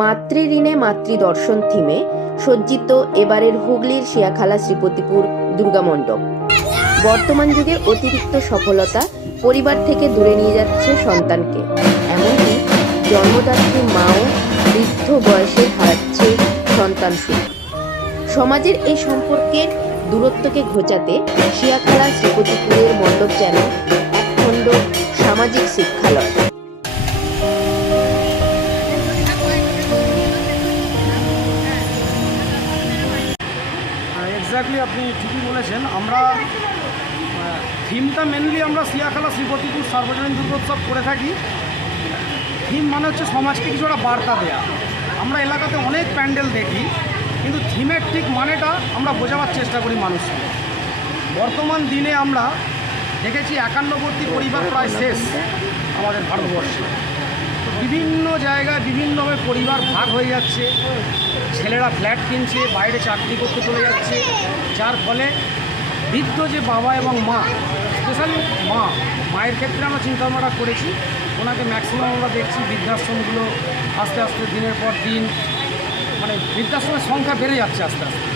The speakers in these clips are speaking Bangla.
মাতৃঋণে মাতৃদর্শন থিমে সজ্জিত এবারের হুগলির শিয়াখালা শ্রীপতিপুর দুর্গামণ্ডপ বর্তমান যুগে অতিরিক্ত সফলতা পরিবার থেকে দূরে নিয়ে যাচ্ছে সন্তানকে। এমনকি জন্মদাত্রী মাও বৃদ্ধ বয়সে হারাচ্ছে সন্তান সুখ। সমাজের এই সম্পর্কের দূরত্বকে ঘোচাতে শিয়াখালা শ্রীপতিপুরের মণ্ডপ যেন একখণ্ড সামাজিক শিক্ষালয়। আপনি ঠিকই বলেছেন। আমরা থিমটা মেনলি আমরা সিয়াখালা, শ্রীপতিপুর, সার্বজনীন দুর্গোৎসব করে থাকি। থিম মানে হচ্ছে সমাজকে কিছু একটা বার্তা দেয়া। আমরা এলাকাতে অনেক প্যান্ডেল দেখি, কিন্তু থিমের ঠিক মানেটা আমরা বোঝাবার চেষ্টা করি মানুষকে। বর্তমান দিনে আমরা দেখেছি একান্নবর্তী পরিবার প্রায় শেষ আমাদের ভারতবর্ষে। বিভিন্ন জায়গায় বিভিন্নভাবে পরিবার ভাগ হয়ে যাচ্ছে। ছেলেরা ফ্ল্যাট কিনছে, বাইরে চাকরি করতে চলে যাচ্ছে। যার ফলে বৃদ্ধ যে বাবা এবং মা স্পেশালি মা, মায়ের ক্ষেত্রে আমরা চিন্তাভাবনা করেছি। ওনাকে ম্যাক্সিমাম আমরা দেখছি বৃদ্ধাশ্রমগুলো আস্তে আস্তে দিনের পর দিন মানে বৃদ্ধাশ্রমের সংখ্যা বেড়ে যাচ্ছে আস্তে আস্তে।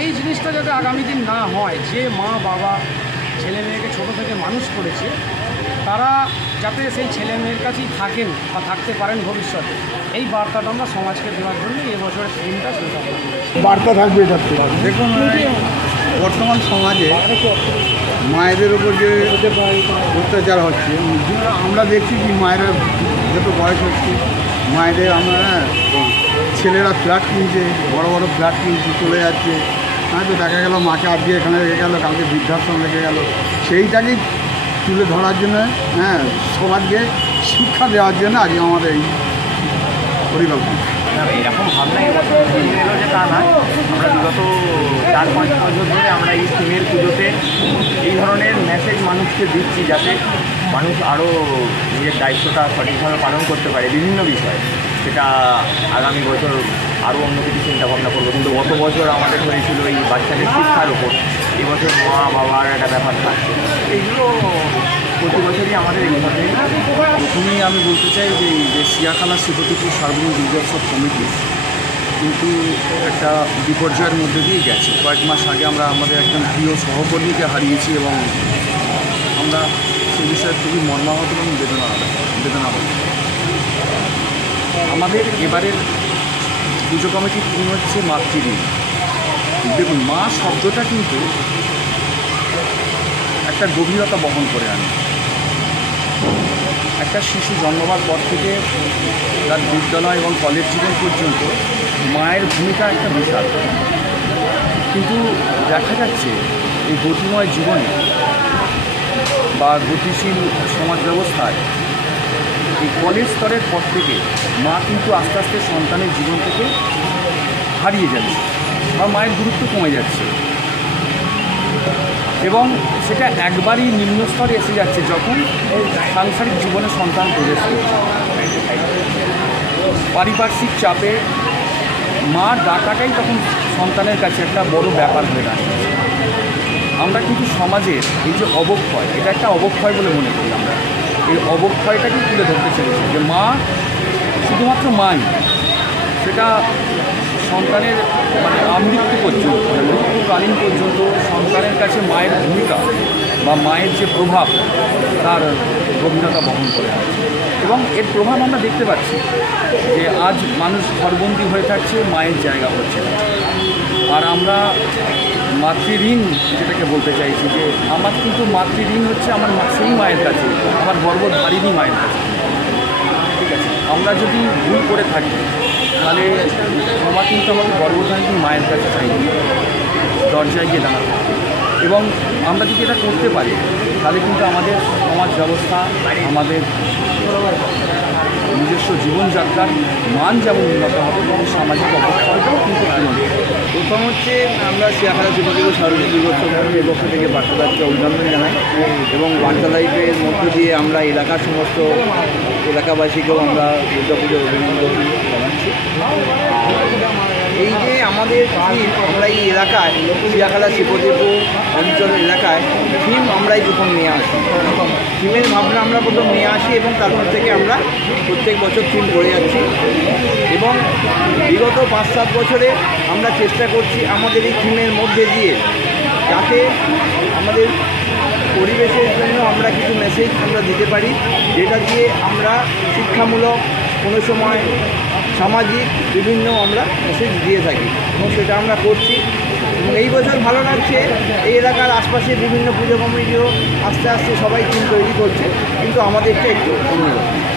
এই জিনিসটা যাতে আগামী দিন না হয়, যে মা, বাবা ছেলে মেয়েকে ছোটো থেকে মানুষ করেছে, তারা যাতে সেই ছেলে মেয়ের কাছেই থাকেন বা থাকতে পারেন ভবিষ্যতে। এই বার্তাটা আমরা সমাজকে দেওয়ার জন্য এবছরের থিমটা চিন্তা করেছি বার্তা থাকবে এটাতে দেখুন বর্তমান সমাজে মায়েদের উপর যে অত্যাচার হচ্ছে আমরা দেখছি কি মায়েরা যত বয়স হচ্ছে মায়েদের আমরা হ্যাঁ, ছেলেরা ফ্ল্যাট কিনছে বড় বড় ফ্ল্যাট কিনছে চলে যাচ্ছে। হয়তো দেখা গেল মাকে আজকে এখানে রেখে গেলো কালকে বৃদ্ধাশ্রম রেখে গেল। সেইটাকেই তুলে ধরার জন্য হ্যাঁ সমাজকে শিক্ষা দেওয়ার জন্য আজকে আমাদের এই পরিকল্পনা। না, এরকম ভাবনা এবছর যে তা নয় আমরা বিগত চার পাঁচ বছর ধরে আমরা এই থিমের পুজোতে এই ধরনের মেসেজ মানুষকে দিচ্ছি যাতে মানুষ আরও নিজের দায়িত্বটা সঠিকভাবে পালন করতে পারে বিভিন্ন বিষয়ে। সেটা আগামী বছর আরও অন্য কিছু চিন্তা ভাবনা করব। কিন্তু গত বছর আমাদের হয়েছিল এই বাচ্চাদের শিক্ষার ওপর। এই বছর মা, বাবার একটা ব্যাপার থাকছে। এইগুলো প্রতি বছরই আমাদের প্রথমেই আমি বলতে চাই যে, এই যে শিয়াখালা শ্রীপতিপুর সার্বজনীন দুর্গোৎসব কমিটি কিন্তু একটা বিপর্যয়ের মধ্যে দিয়ে গেছে। কয়েক মাস আগে আমরা আমাদের একজন প্রিয় সহকর্মীকে হারিয়েছি এবং আমরা সে বিষয়ে খুবই মর্মাহত এবং বেদনা বেদনা আমাদের এবারের পুজো কমিটির থিম হচ্ছে মাতৃঋণ দেখুন, মা শব্দটা কিন্তু একটা গভীরতা বহন করে আনে। একটা শিশু জন্মবার পর থেকে তার বিদ্যালয় এবং কলেজ জীবন পর্যন্ত মায়ের ভূমিকা একটা বিশাল। কিন্তু দেখা যাচ্ছে, এই গতিময় জীবনে বা গতিশীল সমাজ ব্যবস্থায় এই কলেজ স্তরের পর থেকে মা কিন্তু আস্তে আস্তে সন্তানের জীবন থেকে হারিয়ে যাচ্ছে বা মায়ের গুরুত্ব কমে যাচ্ছে। এবং সেটা একবারই নিম্ন স্তরে এসে যাচ্ছে যখন সাংসারিক জীবনে সন্তান প্রবেশ করছে। পারিপার্শ্বিক চাপে মা ডাকাটাই তখন সন্তানের কাছে একটা বড় ব্যাপার হয়ে দাঁড়িয়েছে আমরা কিন্তু সমাজের এই যে অবক্ষয়, এটা একটা অবক্ষয় বলে মনে করি আমরা। এই অবক্ষয়টাকে তুলে ধরতে চলেছি যে মা শুধুমাত্র মাই, সেটা সন্তানের মানে আমৃত্যু পর্যন্ত মানে মৃত্যুকালীন পর্যন্ত সন্তানের কাছে মায়ের ভূমিকা বা মায়ের যে প্রভাব, তার গভীরতা বহন করে। এবং এর প্রভাব আমরা দেখতে পাচ্ছি যে আজ মানুষ ঘরবন্দি হয়ে থাকছে, মায়ের জায়গা হচ্ছে আর আমরা মাতৃঋণ যেটাকে বলতে চাইছি যে আমার কিন্তু মাতৃঋণ হচ্ছে আমার সেই মায়ের কাছে, আমার গর্ভধারিণী মায়ের কাছে। ঠিক আছে? আমরা যদি ভুল করে থাকি, তাহলে ক্ষমা কিন্তু আমাকে গর্ভধারিণী মায়ের কাছে চাইনি দরজায় গিয়ে দাঁড়াতে এবং আমরা যদি এটা করতে পারি, তাহলে কিন্তু আমাদের সমাজ ব্যবস্থা আমাদের নিজস্ব জীবনযাত্রার মান যেমন উন্নত হবে, তেমন সামাজিক অবক্ষয়টাও কিন্তু। প্রথম হচ্ছে আমরা শিয়াখালা যুবদীপ সার্বজনীন দুর্গোৎসব পক্ষ থেকে বার্তাদারকে অভিনন্দন জানাই এবং বার্তা লাইফের মধ্য দিয়ে আমরা এলাকার সমস্ত এলাকাবাসীকেও আমরা দুর্গাপুজোর অভিনন্দন জানাচ্ছি আমাদের থিম আমরা এই এলাকায় শিয়াখালা শিবদেবপুর অঞ্চল এলাকায়, থিম আমরাই প্রথম নিয়ে আসি। থিমের ভাবনা আমরা প্রথম নিয়ে আসি এবং তারপর থেকে আমরা প্রত্যেক বছর থিম করে যাচ্ছি। এবং বিগত পাঁচ, সাত বছরে আমরা চেষ্টা করছি আমাদের এই থিমের মধ্যে দিয়ে যাতে আমাদের পরিবেশের জন্য আমরা কিছু মেসেজ আমরা দিতে পারি, যেটা দিয়ে আমরা শিক্ষামূলক কোনো সময় সামাজিক বিভিন্ন আমরা মেসেজ দিয়ে থাকি। এবং সেটা আমরা করছি। এই বছর ভালো লাগছে। এই এলাকার আশপাশে বিভিন্ন পুজো কমিটিও আস্তে আস্তে সবাই টিম তৈরি করছে। কিন্তু আমাদেরটা একটু অন্যরকম।